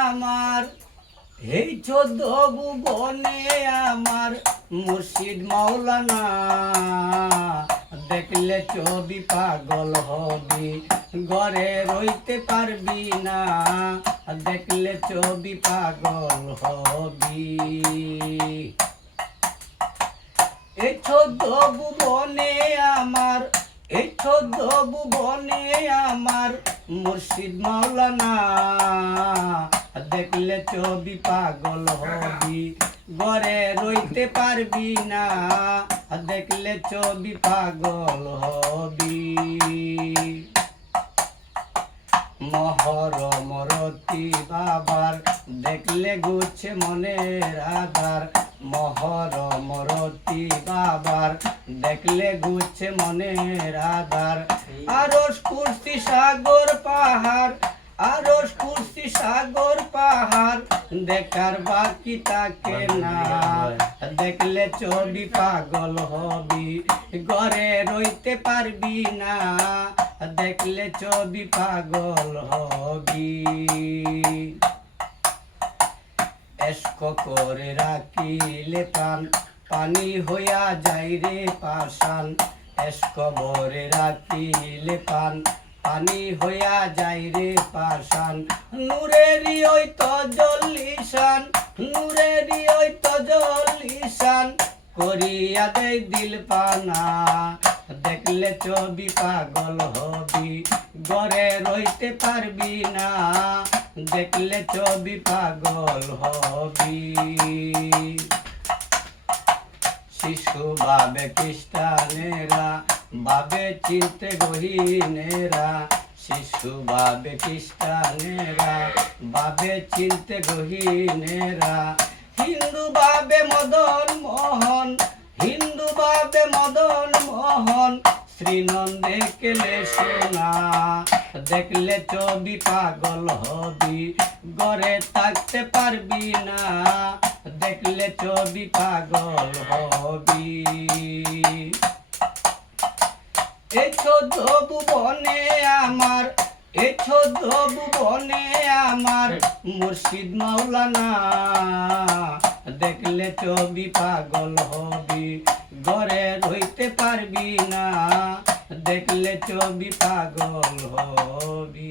আমার, এই চোদ্দ আমার মুর্শিদ মাওলানা। দেখলে ছবি পাগল হবি, ঘরে রইতে পারবি না। দেখলে ছবি পাগল হবি। এই চোদ্দ ভুবনে আমার, এই চোদ্দ ভুবনে আমার মুর্শিদ মাওলানা দেখলে ছবি পাগল হবি। ঘরে রইতে পারবি না, দেখলে ছবি পাগল হবি। মহরম রতি বাবার, দেখলে গুছে মনের আধার। মহরম রতি বাবার, দেখলে গুছে মনের আধার। আরস কুর্তি সাগর পাহাড় আরস কুর্সি, সাগর পাহাড়। দেখার বাকি তাকে না। দেখলে ছবি পাগল হবি। ঘরে রইতে পারবি না। দেখলে ছবি পাগল হবি। এস্ক করে রাখিলে প্রাণ। পানি হইয়া যাই রে পাশান এস্ক ভরে রাখিলে পান পানি হইয়া যাই রে পাশান নূরেরই ওই তো জলিশান নূরেরই ওই তো জলিশান করিয়া দেই দিল পানা, দেখলে ছবি পাগল হবি ঘরে রইতে পারবি না। দেখলে ছবি পাগল হবি। শিশু বাবে খ্রিস্টানেরা বাবে চিনতে গহীনেরা, শিশু বাবে খ্রিস্টানেরা, বাবে চিনতে গহীনেরা। হিন্দু বাবে মদন মোহন, হিন্দু বাবে মদন মোহন, শ্রীনন্দে কেলে সোনা। দেখলে ছবি পাগল হবি ঘরে থাকতে পারবি না। দেখলে ছবি পাগল হবি। এ চোদ্দ ভুবনে আমার, এ চোদ্দ ভুবনে আমার মুর্শিদ মাওলানা। দেখলে চবি পাগল হবি, ঘরে রইতে পারবি না। দেখলে চবি পাগল হবি।